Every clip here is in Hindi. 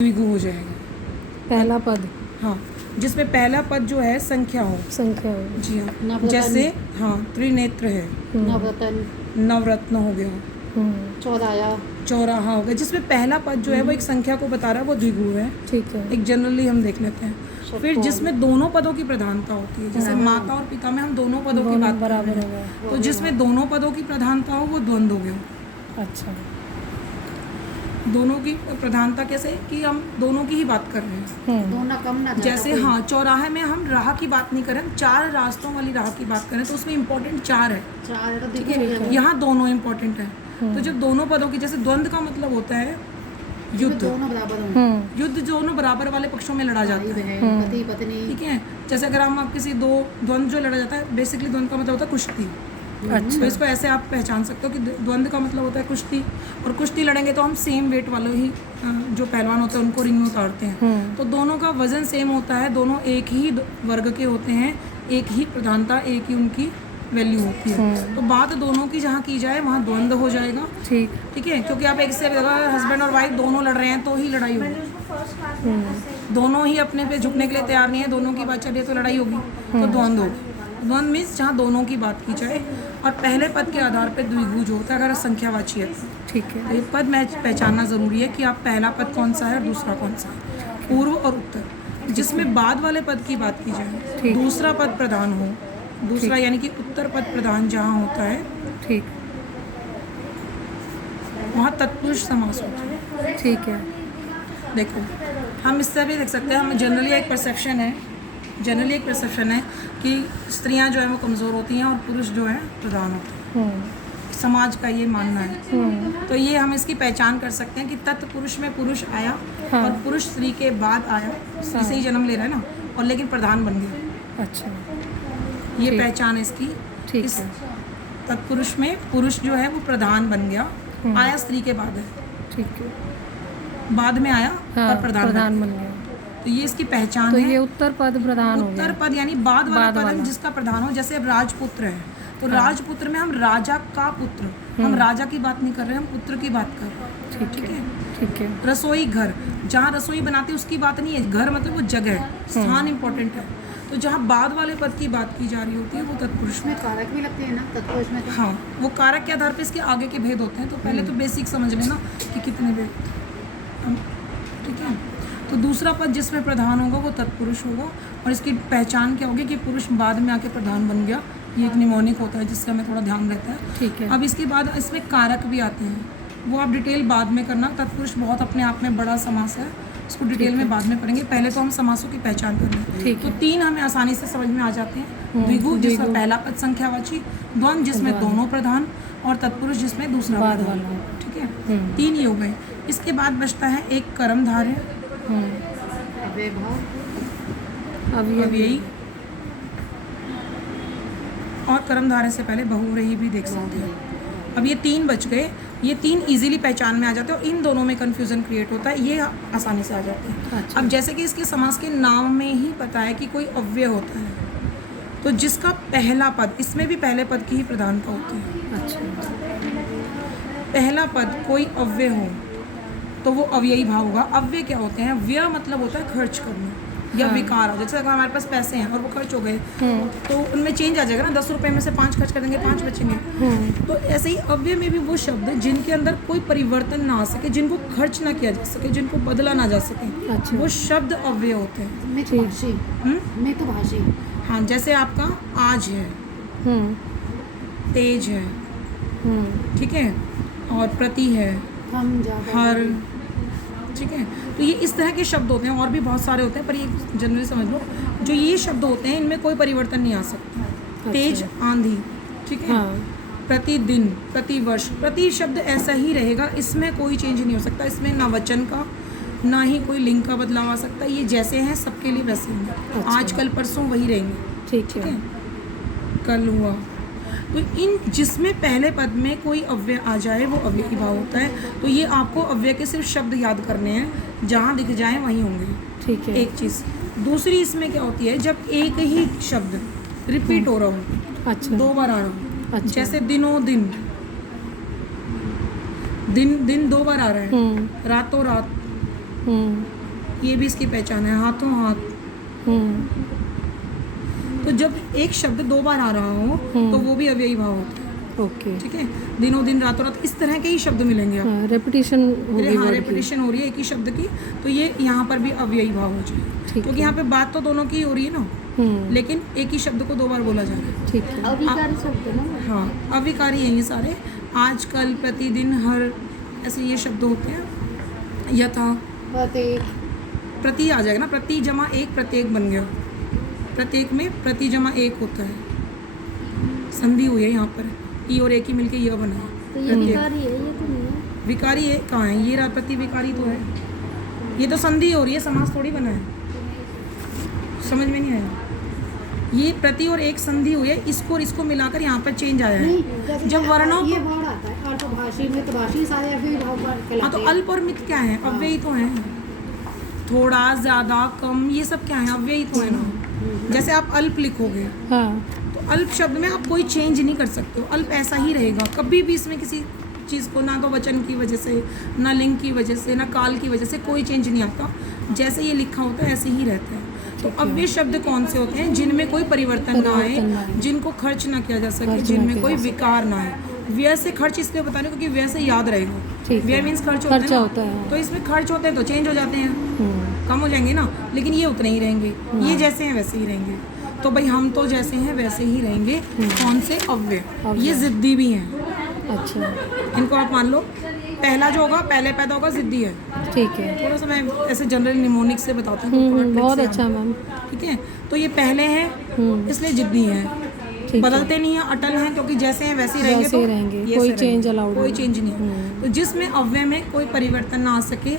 द्विगु हो जाएगा। पहला पद, हाँ, जिसमें पहला पद जो है संख्या हो। संख्या हो। जी हाँ, नवरत्न। जैसे हाँ त्रिनेत्र है, नवरत्न, नवरत्न हो गया, चौराया, चौराहा हो गया। जिसमें पहला पद जो है वो एक संख्या को बता रहा है, वो द्विगु है। ठीक है। एक जनरली हम देख लेते हैं। षटकोण। फिर जिसमें दोनों पदों की प्रधानता होती है, जैसे माता और पिता में हम दोनों पदों की बात कर बराबर रहे हो हैं, गया। तो जिसमें दोनों पदों की प्रधानता हो वो द्वंद्व हो गया। अच्छा, दोनों की प्रधानता कैसे कि हम दोनों की ही बात कर रहे हैं। दोनों कम ना ज्यादा जैसे कोई। हाँ, चौराहे में हम राह की बात नहीं करें, हम 4 रास्तों वाली राह की बात करें तो उसमें इम्पोर्टेंट 4 है। चार है तो ठीक देखो है, यहाँ दोनों इम्पोर्टेंट है। तो जब दोनों पदों की, जैसे द्वंद्व का मतलब होता है युद्ध। दोनों बराबर हों। युद्ध दोनों बराबर वाले पक्षों में लड़ा जाता भाई है। बहन, पति पत्नी। ठीक है, जैसे अगर हम आप किसी दो द्वंद्व जो लड़ा जाता है, बेसिकली द्वंद्व का मतलब होता है कुश्ती। तो अच्छा, इसको ऐसे आप पहचान सकते हो कि द्वंद्व का मतलब होता है कुश्ती, और कुश्ती लड़ेंगे तो हम सेम वेट वालों ही जो पहलवान होते हैं उनको रिंग में उतारते हैं। तो दोनों का वजन सेम होता है, दोनों एक ही वर्ग के होते हैं, एक ही प्रधानता, एक ही उनकी वैल्यू होती है। तो बात दोनों की जहाँ की जाए वहाँ द्वंद्व हो जाएगा। ठीक। ठीक है, क्योंकि आप एक से अगर हस्बैंड और वाइफ दोनों लड़ रहे हैं तो ही लड़ाई होगी। दोनों ही अपने पे झुकने के लिए तैयार नहीं है, दोनों की बात चल रही है तो लड़ाई होगी, तो द्वंद्व होगी। द्वंद्व मीन्स जहाँ दोनों की बात की जाए, और पहले पद के आधार पर द्विगु जो होता है अगर संख्यावाची है, ठीक है। तो ये पद मैच पहचानना ज़रूरी है कि आप पहला पद कौन सा है और दूसरा कौन सा है, पूर्व और उत्तर। जिसमें बाद वाले पद की बात की जाए, ठीक। दूसरा पद प्रधान हो, दूसरा यानी कि उत्तर पद प्रधान जहाँ होता है ठीक। वहाँ तत्पुरुष समास होता है। ठीक है। देखो, हम इससे भी देख सकते हैं, हम जनरली एक परसेप्शन है कि स्त्रियां जो है वो कमज़ोर होती हैं और पुरुष जो है प्रधान होते हैं। समाज का ये मानना है। तो ये हम इसकी पहचान कर सकते हैं कि तत्पुरुष में पुरुष आया, और पुरुष स्त्री के बाद आया, स्त्री से ही जन्म ले रहा है ना, और लेकिन प्रधान बन गया। अच्छा, ये ठीक। पहचान इसकी। ठीक इस है। तत्पुरुष में पुरुष जो है वो प्रधान बन गया, आया स्त्री के बाद है, ठीक है। बाद में आया हाँ, और प्रधान बन गया। तो ये इसकी पहचान तो है। ये उत्तर पद प्रधान हो उत्तर गया। पद यानी बाद वाला बाद पद वाला। जिसका प्रधान हो। जैसे अब राजपुत्र है, तो राजपुत्र में हम राजा का पुत्र, हम राजा की बात नहीं कर रहे, हम पुत्र की बात कर रहे हैं। ठीक है। ठीक है। रसोई घर, जहाँ रसोई बनाते उसकी बात नहीं है, घर मतलब वो जगह, स्थान इंपॉर्टेंट है। तो जहाँ बाद वाले पद की बात की जा रही होती है वो तत्पुरुष में। इसमें कारक भी लगते हैं ना तत्पुरुष में तो। हाँ, वो कारक के आधार पे इसके आगे के भेद होते हैं। तो पहले तो बेसिक समझ लेना कि कितने भेद होते हैं। ठीक है, तो दूसरा पद जिसमें प्रधान होगा वो तत्पुरुष होगा, और इसकी पहचान क्या होगी कि पुरुष बाद में आके प्रधान बन गया। ये एक निमोनिक होता है जिससे हमें थोड़ा ध्यान रहता है। ठीक है। अब इसके बाद इसमें कारक भी आते हैं, वो आप डिटेल बाद में करना। तत्पुरुष बहुत अपने आप में बड़ा समास है, उसको डिटेल में बाद में पढ़ेंगे। पहले तो हम समासों की पहचान कर लें। ठीक तो है। 3 हमें आसानी से समझ में आ जाते हैं। द्विगु जिसमें पहला पद संख्यावाची, द्वंद्व जिसमें दोनों प्रधान, और तत्पुरुष जिसमें दूसरा बाद प्रधान। वाला। ठीक है, 3 ये हो गए। इसके बाद बचता है एक कर्मधारय, अब ये अव्ययी, और कर्मधारय से पहले बहुव्रीहि भी देख सकते हैं। अब ये 3 बच गए। ये 3 इजीली पहचान में आ जाते हैं, और इन दोनों में कन्फ्यूज़न क्रिएट होता है, ये आसानी से आ जाते हैं। अच्छा। अब जैसे कि इसके समास के नाम में ही पता है कि कोई अव्यय होता है, तो जिसका पहला पद, इसमें भी पहले पद की ही प्रधानता होती है। अच्छा, पहला पद कोई अव्यय हो तो वो अव्ययी भाव होगा। अव्यय क्या होते हैं? व्यय मतलब होता है खर्च करना या विकार हो। जैसे अगर हमारे पास पैसे हैं और वो खर्च हो गए तो उनमें चेंज आ जाएगा ना, 10 रुपये में से 5 खर्च कर देंगे, 5 बचेंगे। तो ऐसे ही अव्यय में भी वो शब्द जिनके अंदर कोई परिवर्तन ना आ सके, जिनको खर्च ना किया जा सके, जिनको बदला ना जा सके, अच्छा। वो शब्द अव्यय होते हैं। मितभाषी। मितभाषी। हाँ, जैसे आपका आज है, तेज है, ठीक है, और प्रति है, कम ज्यादा। हर, ठीक है। तो ये इस तरह के शब्द होते हैं, और भी बहुत सारे होते हैं, पर ये जनरली समझ लो, जो ये शब्द होते हैं इनमें कोई परिवर्तन नहीं आ सकता। तेज, आंधी, ठीक है, प्रतिदिन, प्रतिवर्ष, प्रति शब्द ऐसा ही रहेगा, इसमें कोई चेंज नहीं हो सकता। इसमें ना वचन का ना ही कोई लिंग का बदलाव आ सकता है। ये जैसे हैं सबके लिए वैसे होंगे। आज कल परसों वही रहेंगे। ठीक है। कल हुआ। तो इन जिसमें पहले पद में कोई अव्यय आ जाए वो अव्ययी भाव होता है। तो ये आपको अव्यय के सिर्फ शब्द याद करने हैं, जहाँ दिख जाए वहीं होंगे। ठीक है। एक चीज़। दूसरी इसमें क्या होती है, जब एक ही शब्द रिपीट हो रहा हो, अच्छा। 2 बार आ रहा हो, अच्छा। जैसे दिनों दिन, दिन 2 बार आ रहा है, रातों रात, हम्म ये भी इसकी पहचान है, हाथों हाथ। हम्म तो जब एक शब्द 2 बार आ रहा हो तो वो भी अव्ययी भाव होता है। ओके। ठीक है, दिनों दिन रातों रात इस तरह के ही शब्द मिलेंगे आपको। हाँ, रेपिटेशन होगी हाँ, वर्ड की। रेपिटेशन हो रही है एक ही शब्द की, तो ये यहाँ पर भी अव्ययी भाव हो जाए, ठीक क्योंकि है। यहाँ पे बात तो दोनों की हो रही है ना, लेकिन एक ही शब्द को 2 बार बोला जा रहा है। ठीक है। अविकारी शब्द ना। हाँ, अविकारी हैं ये सारे, आजकल, प्रतिदिन, हर, ऐसे ये शब्द होते हैं। यथा, प्रत्येक, प्रति आ जाएगा ना, प्रति जमा एक प्रत्येक बन गया। प्रत्येक में प्रति जमा एक होता है, संधि हुई है यहाँ पर, ई और एक ही मिलके यह बना है। तो ये प्रत्येक। विकारी है, ये तो नहीं है। विकारी है कहाँ है, ये रहा प्रति विकारी तो है, ये तो संधि हो रही है, समास थोड़ी बना है। समझ में नहीं आया, ये प्रति और एक संधि हुई है, इसको और इसको मिलाकर यहाँ पर चेंज आया नहीं, है। जैसे जब वर्णों ये को, वर्ड आता है अर्थभाषी, मितभाषी, सारे अव्ययी भाव कहलाते हाँ तो हैं। अल्प और मित क्या है, अव्ययी तो है। थोड़ा, ज्यादा, कम, ये सब क्या है, अव्ययी तो है ना। जैसे आप अल्प लिखोगे हाँ। तो अल्प शब्द में आप कोई चेंज नहीं कर सकते हो, अल्प ऐसा ही रहेगा, कभी भी इसमें किसी चीज़ को, ना तो वचन की वजह से, ना लिंग की वजह से, ना काल की वजह से कोई चेंज नहीं आता, जैसे ये लिखा होता है ऐसे ही रहता है। तो अव्यय शब्द कौन से होते हैं, जिनमें कोई परिवर्तन ना आए, जिनको खर्च ना किया जा सके, जिनमें कोई विकार ना आए। व्यय से खर्च इसलिए बता रही हूँ क्योंकि व्यय से याद रहेगा, ठीक है। व्यय मीन्स खर्च होता खर्चा है होता ना, है। तो इसमें खर्च होते हैं तो चेंज हो जाते हैं, कम हो जाएंगे ना, लेकिन ये उतने ही रहेंगे, ये जैसे हैं वैसे ही रहेंगे। तो भाई हम तो जैसे हैं वैसे ही रहेंगे। कौन से, अव्यय, ये जिद्दी भी हैं। अच्छा, इनको आप मान लो, पहला जो होगा, पहले पैदा होगा, जिद्दी है। ठीक है। थोड़ा सा मैं ऐसे जनरल निमोनिक से बताती हूँ, थोड़ा trick बहुत से अच्छा आप- मैम। ठीक है, तो ये पहले हैं इसलिए जिद्दी हैं, ठीक बदलते नहीं हैं, अटल हैं, क्योंकि जैसे हैं वैसे ही रहेंगे, वैसे ही तो रहेंगे, ये कोई से change रहेंगे, allowed कोई नहीं। चेंज नहीं है। तो जिसमें अव्यय में कोई परिवर्तन ना आ सके,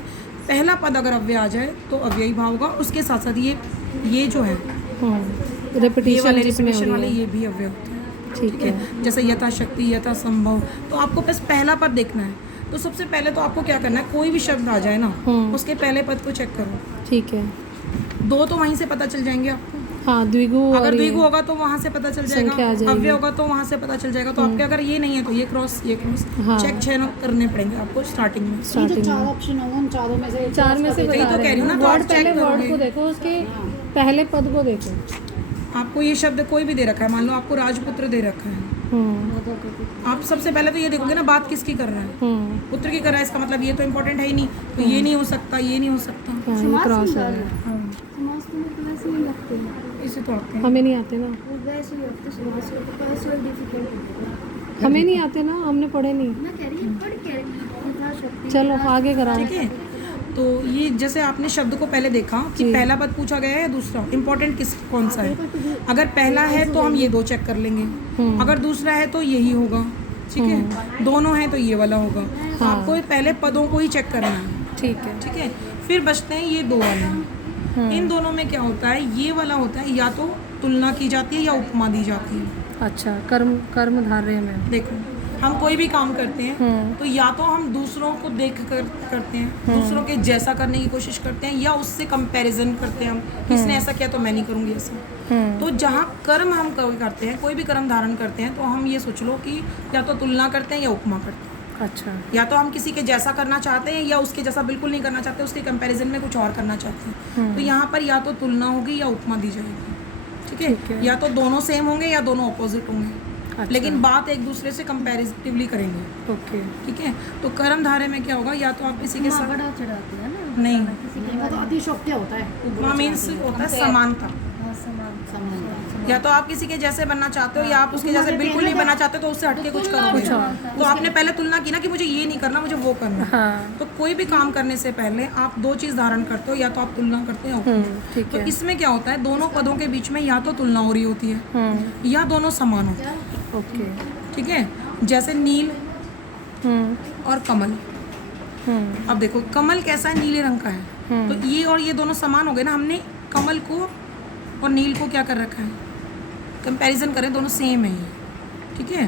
पहला पद अगर अव्यय आ जाए तो अव्ययी भाव होगा, उसके साथ साथ ये जो है, ये रेपिटेशन वाले जिसमें रिपीटेशन हो वाले, रही है। ये भी अव्यय होते हैं। ठीक है। जैसे यथाशक्ति, यथासंभव, तो आपको बस पहला पद देखना है। तो सबसे पहले तो आपको क्या करना है, कोई भी शब्द आ जाए ना, उसके पहले पद को चेक करो। ठीक है। 2 तो वहीं से पता चल जाएंगे आपको, हाँ, द्विगु अगर और द्विगु ये होगा तो वहाँ से पता चल संख्या आ जाएगा, जाएगी। अव्यय होगा तो वहाँ से पता चल जाएगा। तो आपके अगर ये नहीं है तो ये क्रॉस, ये क्रॉस, हाँ। चेक 6 करने पड़ेंगे आपको स्टार्टिंग में। ये जो starting 4 में। ऑप्शन होंगे, उन चारों में से चार में से यही बता तो कह रही हूँ ना, तो वर्ड आप check पहले वर्ड करोगे। को देखो, उसके पहले पद को देखो। आपको ये शब्द कोई भी दे रखा है, मान लो आपको राजपुत्र दे रखा है, आप सबसे पहले तो ये देखोगे ना बात किसकी कर रहा है, पुत्र की कर रहा है, इसका मतलब ये तो इम्पोर्टेंट है ही नहीं, तो ये नहीं हो सकता, ये नहीं हो सकता। हाँ, ये क्रॉस है। हाँ, समाज तो मेरे को वैसे नहीं लगते हैं। इसे तो आते हैं। हमें नहीं आते ना, वो वैसे ही लगते समाज को, वैसे डिफिकल्ट। हमें नहीं आते ना, हमने पढ़े नहीं। मैं कह रही हूँ पढ़ के यथाशक्ति। चलो आगे कराओ। ठीक है, तो ये जैसे आपने शब्द को पहले देखा कि जी। पहला पद पूछा गया है या दूसरा, इंपॉर्टेंट किस कौन सा है। अगर पहला है तो हम ये 2 चेक कर लेंगे, अगर दूसरा है तो यही होगा, ठीक है, दोनों है तो ये वाला होगा। तो आपको ये पहले पदों को ही चेक करना है, ठीक है। ठीक है। फिर बचते हैं ये 2 वाले, इन दोनों में क्या होता है, ये वाला होता है या तो तुलना की जाती है या उपमा दी जाती है। अच्छा, कर्म धार्य में देखो, हम कोई भी काम करते हैं तो या तो हम दूसरों को देख कर करते हैं, दूसरों के जैसा करने की कोशिश करते हैं, या उससे कंपैरिजन करते हैं हम, किसने ऐसा किया तो मैं नहीं करूँगी ऐसा। तो जहाँ कर्म हम करते हैं, कोई भी कर्म धारण करते हैं, तो हम ये सोच लो कि या तो तुलना करते हैं या उपमा करते हैं। अच्छा, या तो हम किसी के जैसा करना चाहते हैं या उसके जैसा बिल्कुल नहीं करना चाहते, उसके कंपैरिजन में कुछ और करना चाहते हैं। तो यहाँ पर या तो तुलना होगी या उपमा दी जाएगी, ठीक है। या तो दोनों सेम होंगे या दोनों अपोजिट होंगे, अच्छा। लेकिन बात एक दूसरे से कंपैरेटिवली करेंगे, ओके। ठीक है। तो कर्म धारे में क्या होगा, या तो आप किसी के साथ, बड़ा चढ़ाते हैं ना, नहीं, तो अतिशोक्ति होता है। उपमा मीन्स होता है समानता, समानता। या तो आप किसी के जैसे बनना चाहते हो या आप उसके जैसे बिल्कुल नहीं बनना चाहते, तो उससे हटके कुछ करोगे। तो आपने पहले तुलना की ना कि मुझे ये नहीं करना, मुझे वो करना है। हाँ, तो कोई भी काम करने से पहले आप 2 चीज़ धारण करते हो, या तो आप तुलना करते हो, ठीक तो है। इसमें क्या होता है, दोनों पदों के बीच में या तो तुलना हो रही होती है या दोनों समान होते हैं, ओके। ठीक है। जैसे नील और कमल, अब देखो कमल कैसा है, नीले रंग का है, तो ये और ये दोनों समान हो गए ना। हमने कमल को और नील को क्या कर रखा है, कंपैरिजन करें, दोनों सेम है ये, ठीक है।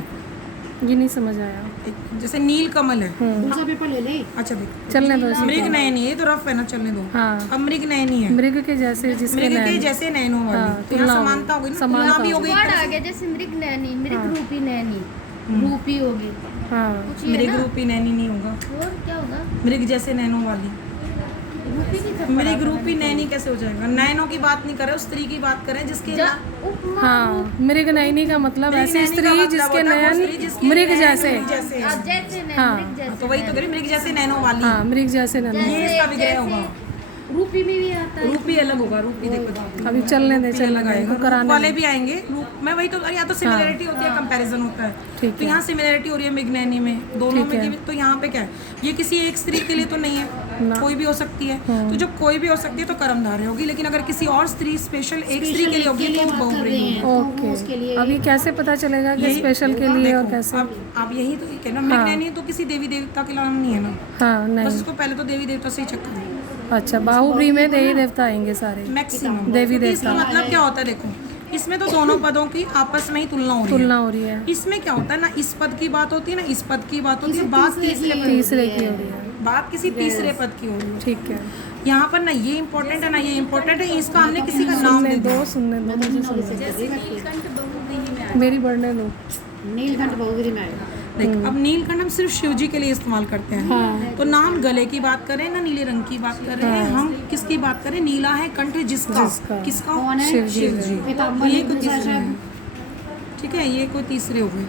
ये नहीं समझ आया। जैसे नील कमल है, दूसरा पेपर ले ले। अच्छा देखो, चलने दो इसी मृग को। नयनी, ये तो रफ है ना, चलने दो। हाँ, अब मृग नयनी है, मृग के जैसे जिसके मृग के नैन। जैसे नयनों वाली, हाँ, तो यहाँ तुलना समानता हो गई ना, समानता तुलना भी हो गई। वर्ड आ गया जैसे मृग नैनी, मृग रूपी नैनी, रूपी होगी, हाँ, कुछ ये मृग ना। रूपी नैनी नहीं होगा, और क्या होगा, मृग जैसे नैनों वाली, रूपी की तो मृग रूपी नैनी कैसे हो जाएगा? नैनों की बात नहीं कर रहे, उस स्त्री की बात करें जिसके उपमा हाँ, मृग नयनी का मतलब मृग ऐसी नयनी का स्त्री मतलब जिसके होता है वो नयन स्त्री जिसके मृग नैन जैसे। मृग जैसे हैं। अब जैसे नहीं हाँ, मृग जैसे तो वही तो कह रही मृग जैसे नैनों वाली। हाँ, मृग जैसे नयन। ये इसका विग्रह होगा। रूपी में भी आता है। रूपी अलग होगा, रूपी देखो अभी चलने दे, चलने अलग दे, आएगा, इनको रूप कराने वाले दे। भी आएंगे। रूप मैं वही तो, या तो सिमिलरिटी होती है, कंपैरिजन होता है। ठीक तो है। यहाँ सिमिलरिटी हो रही है मृगनयनी में, दोनों ठीक में है। की। तो यहाँ पे क्या है, ये किसी एक स्त्री के लिए तो नहीं है, कोई भी हो सकती है। तो जब कोई भी हो सकती है तो कर्मधारय होगी, लेकिन अगर किसी और स्त्री स्पेशल एक स्त्री के लिए होगी तो बहुव्रीहि होगी। ओके, अभी कैसे पता चलेगा कि स्पेशल के लिए और कैसे? अब यही तो कहना, मृगनयनी तो किसी देवी देवता के नाम नहीं है ना, हाँ, बस नहीं। उसको पहले तो देवी देवता से ही चक्कर है अच्छा, बाहुव्रीहि में देवी देवता आएंगे सारे, मैक्सिमम। देवी क्योंकि इसका देवता। मतलब क्या होता है, देखो इसमें तो दोनों पदों की आपस में ही तुलना हो रही है। तुलना हो रही है, इसमें क्या होता है ना, इस पद की बात होती है ना, इस पद की बात होती है, बात तीसरे पद तीसरे की हो रही है। बात किसी तीसरे पद की हो रही है। ठीक है, यहाँ पर ना ये इम्पोर्टेंट है ना ये इम्पोर्टेंट है, इसका हमने किसी का नाम दे दिया। सुनने दो, मुझे सुनने दो। मेरी बढ़ने दो। नीलकंठ बहुगिरी में आएगा। देख, अब नीलकंठ हम सिर्फ शिव जी के लिए इस्तेमाल करते हैं। तो नाम गले की बात करें ना नीले रंग की बात कर रहे हैं, हम किसकी बात करें? नीला है कंठ जिसका, किसका? कौन है? शिव जी। पीताम्बर ये कोई नील तीसरे हैं। ठीक है, ये कोई तीसरे हो गए।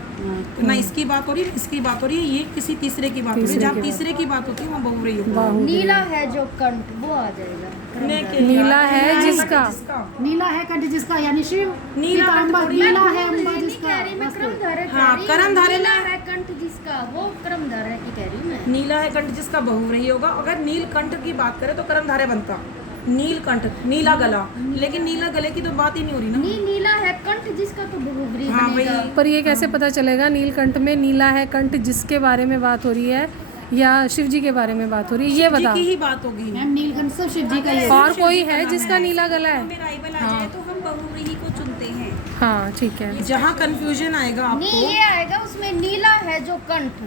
तो ना इसकी बात हो रही है, इसकी बात हो रही है, ये किसी तीसरे की बात हो रही है। जहाँ तीसरे की बात होती है वहाँ बहुव्रीहि होगी। नीला है जो कंठ वो आ जाएगा। नीला है जिसका, नीला है कंठ जिसका, यानी शिव। नीला कंठ पीताम्बर थोड़ी नीला मैं है अम्बा नहीं जिसका। कह रही, मैं क्रमधारय कह हाँ, रही हूँ। क्रमधारय नीला में- है कंठ जिसका, वो क्रमधारय की कह रही हूँ मैं। नीला है कंठ जिसका बहुव्रीहि होगा। अगर नीलकंठ की बात करें तो कर्मधारय बनता नीलकंठ, नीला गला, लेकिन नीला गले की तो बात ही नहीं हो रही ना। नीला है कंठ जिसका तो बहुव्रीहि हाँ बनेगा। भाई, पर ये कैसे पता चलेगा नीलकंठ में नीला है कंठ जिसके बारे में बात हो रही है या शिव जी के बारे में बात हो रही है, ये जी बता। की ही बात होगी। मैम नीलकंठ सब शिव जी का ही है। और कोई है जिसका नीला गला है? राइवल आ जाए तो हम बहुव्रीहि को चुनते हैं। हाँ, ठीक है। जहाँ कंफ्यूजन आएगा आपको, ये आएगा उसमें नीला है जो कंठ,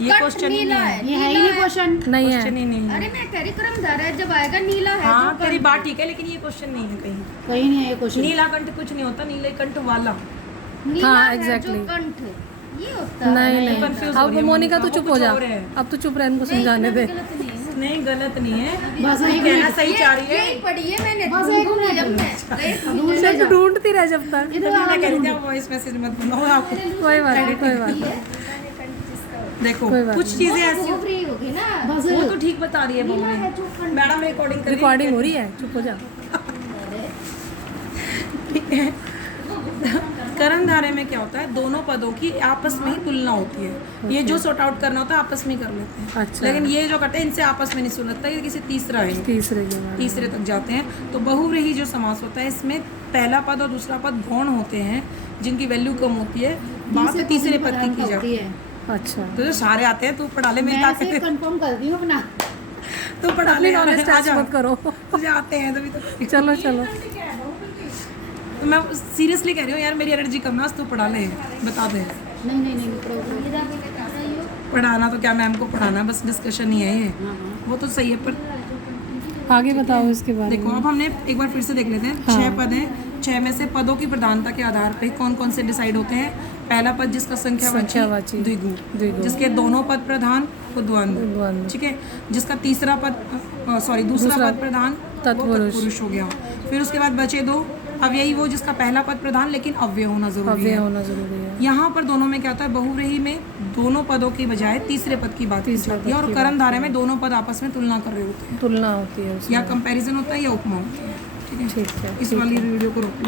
ये कंठ क्वेश्चन ही नीला नहीं है, है। ये है ही नीला नहीं है। क्वेश्चन। नहीं क्वेश्चन है, ही नहीं है। अरे मैं कह रही क्रमधारय जब आएगा नीला है हाँ जो तेरी कंठ। बात ठीक है, लेकिन ये क्वेश्चन नहीं है कहीं। कहीं नहीं है ये क्वेश्चन। नीलाकंठ कुछ नहीं होता, नीलकंठ वाला। नीला हाँ, है जो exactly। कंठ, ये होता है। नहीं नहीं। confuse हो अब रही है मोनिका मोनिका, तू चुप वो हो कुछ जा, और है। अब तू चुप रह, इनको समझाने दे। गलत नहीं है। नहीं गलत नहीं है, बस ये एक कहना सही चाह रही यही है। पढ़ी है मैंने। बस एक मिनट। जब मैं मैं तो ढूंढती रह जब तक। इधर मैं वाला कह रही थी ढूंढो। वॉइस मैसेज मत बनाओ आप। कोई बात नहीं, कोई बात नहीं। देखो कोई बात कुछ चीजें ऐसी बहुव्रीहि होगी ना। बस वो तो ठीक बता रही है नीला बहुव्रीहि। है जो कंठ। मैडम रिकॉर्डिंग रिकॉर्डिंग हो रही है, चुप हो जा। कर्मधारय में क्या होता है, दोनों पदों की आपस में ही तुलना होती है। ये जो सॉर्ट आउट करना होता है आपस में ही कर लेते हैं। अच्छा। लेकिन ये जो करते हैं इनसे आपस में नहीं सुलझता, ये किसी तीसरा है, तीसरे के बाद तीसरे तक जाते हैं। तो बहुव्रीहि जो समास होता है इसमें पहला पद और दूसरा पद गौण होते हैं, जिनकी वैल्यू कम होती है, बात तीसरे पद की की जाती है। अच्छा। तो जो सारे आते हैं, तू पढ़ा ले मेरी मैं ताकत, सिर्फ कंफर्म कर दी हूँ अपना। तू पढ़ा ले, नॉलेज आ टेस्ट जा। मत करो। तुझे आते हैं तभी तो। चलो चलो, तो मैं सीरियसली कह रही हूँ यार, मेरी एनर्जी कम है, तू पढ़ा ले, बता दे। नहीं नहीं नहीं पढ़ो। पढ़ाना तो क्या, मैम को पढ़ाना है, बस डिस्कशन ही है ये। वो तो सही है, पर आगे बताओ इसके बारे देखो में। अब हमने एक बार फिर से देख लेते हैं। हाँ। 6 पद हैं, 6 में से पदों की प्रधानता के आधार पर कौन कौन से डिसाइड होते हैं। पहला पद जिसका संख्यावाची संख्यावाची, द्विगु, द्विगु। जिसके दोनों पद प्रधान वो द्वंद्व, द्वंद्व। ठीक है। जिसका तीसरा पद दूसरा पद प्रधान वो तत्पुरुष। तत्पुरुष हो गया। फिर उसके बाद बचे 2 अव्ययी, वो जिसका पहला पद प्रधान लेकिन अव्यय होना जरूरी अव्यय है। होना जरूरी है। यहाँ पर दोनों में क्या होता है, बहुव्रीहि में दोनों पदों की बजाय तीसरे पद की बात की जाती है, और कर्मधारय में दोनों पद आपस में तुलना कर रहे होते हैं, तुलना होती है उसमें। या कंपैरिजन होता है या उपमा होती है। ठीक है, ठीक है, इस वाली वीडियो को रोक लो।